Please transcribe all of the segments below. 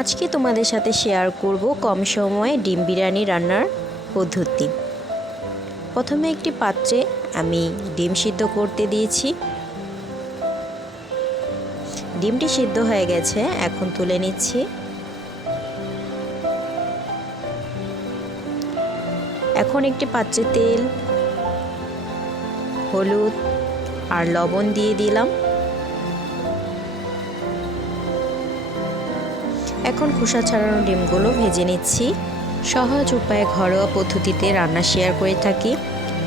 আজকে তোমাদের সাথে শেয়ার করব কম সময়ে ডিম বিরিয়ানি রান্নার পদ্ধতি। প্রথমে একটি পাত্রে আমি ডিম সিদ্ধ করতে দিয়েছি। ডিমটি সিদ্ধ হয়ে গেছে, এখন তুলে নিচ্ছি। এখন একটি পাত্রে তেল, হলুদ আর লবণ দিয়ে দিলাম। এখন খোসা ছাড়ানো ডিমগুলো ভেজে নিচ্ছি। সহজ উপায়ে ঘরোয়া পদ্ধতিতে রান্না শেয়ার করে থাকি।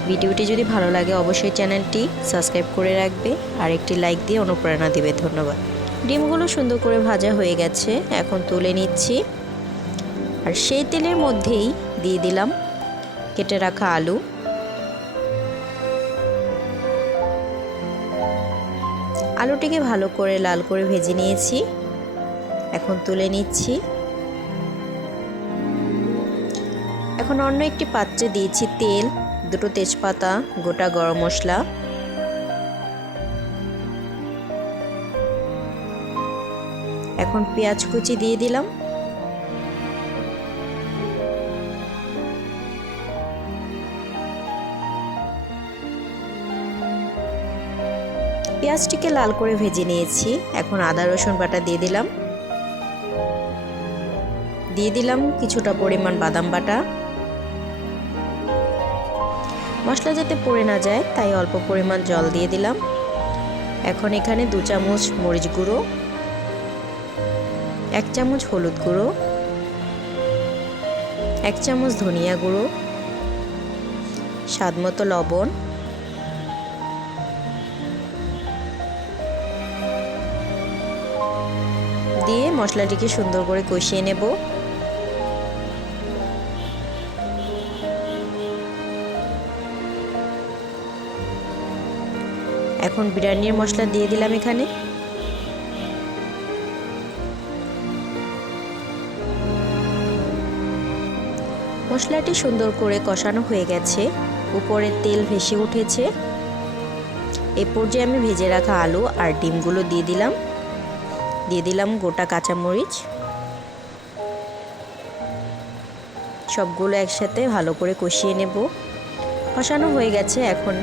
ভিডিওটি যদি ভালো লাগে অবশ্যই চ্যানেলটি সাবস্ক্রাইব করে রাখবে আর একটি লাইক দিয়ে অনুপ্রেরণা দিবে। ধন্যবাদ। ডিমগুলো সুন্দর করে ভাজা হয়ে গেছে, এখন তুলে নিচ্ছি। আর সেই তেলের মধ্যেই দিয়ে দিলাম কেটে রাখা আলু। আলুটিকে ভালো করে লাল করে ভেজে নিয়েছি, এখন তুলে নিচ্ছি। এখন অন্য একটি পাত্রে দিয়েছি তেল, দুটো তেজপাতা, গোটা গরম মশলা। এখন পেঁয়াজ কুচি দিয়ে দিলাম। পেঁয়াজটিকে লাল করে ভেজে নিয়েছি, এখন আদা রসুন বাটা দিয়ে দিলাম। দিয়ে দিলাম কিছুটা পরিমাণ বাদাম বাটা। মশলা যাতে পড়ে না যায় তাই অল্প পরিমাণ জল দিয়ে দিলাম। এখন এখানে 2 চামচ মরিচ গুঁড়ো, 1 চামচ হলুদ গুঁড়ো, 1 চামচ ধনিয়া গুঁড়ো, স্বাদমতো লবণ, দিয়ে মশলাটিকে সুন্দর করে কষিয়ে নেব। এখন বিরিয়ানির মশলা দিয়ে দিলাম এখানে। মশলাটি সুন্দর করে কষানো হয়ে গেছে, উপরে তেল ভেসে উঠেছে। এই পর্যায়ে আমি ভেজে রাখা আলু আর ডিমগুলো দিয়ে দিলাম। দিয়ে দিলাম গোটা কাঁচামরিচ। সবগুলো একসাথে ভালো করে কষিয়ে নেব। কষানো হয়ে গেছে, এখন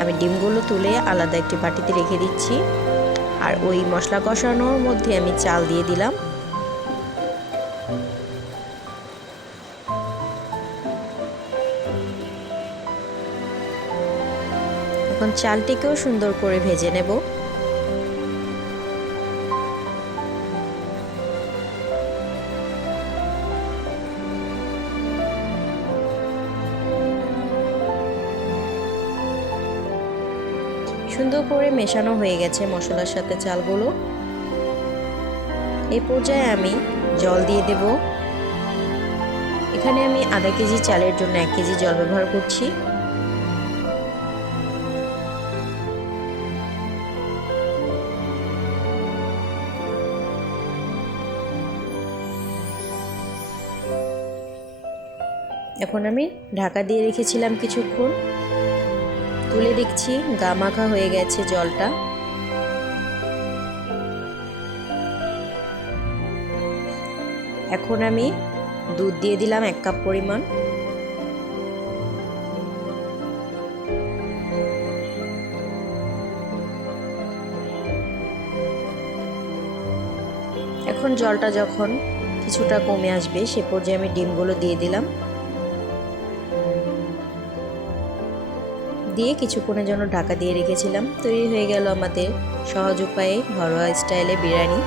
আমি ডিমগুলো তুলে আলাদা একটি বাটিতে রেখে দিচ্ছি। আর ওই মশলা কষানোর মধ্যে আমি চাল দিয়ে দিলাম। এখন চালটিকেও সুন্দর করে ভেজে নেব। সুন্দর করে মেশানো হয়ে গেছে মশলার সাথে চালগুলো। এই পর্যায়ে আমি জল দিয়ে দেব। এখানে আমি আধা কেজি চালের জন্য 1 কেজি জল ব্যবহার করছি। এখন আমি ঢাকা দিয়ে রেখেছিলাম কিছুক্ষণ, তুলে দেখছি গা মাখা হয়ে গেছে জলটা। এখন আমি দুধ দিয়ে দিলাম 1 কাপ পরিমাণ। এখন জলটা যখন কিছুটা কমে আসবে সে পর্যায়ে আমি ডিমগুলো দিয়ে দিলাম। দিয়ে কিছুক্ষণের জন্য ঢাকা দিয়ে রেখেছিলাম। তৈরি হয়ে গেল আমাদের সহজ উপায়ে ঘরোয়া স্টাইলে বিরিয়ানি।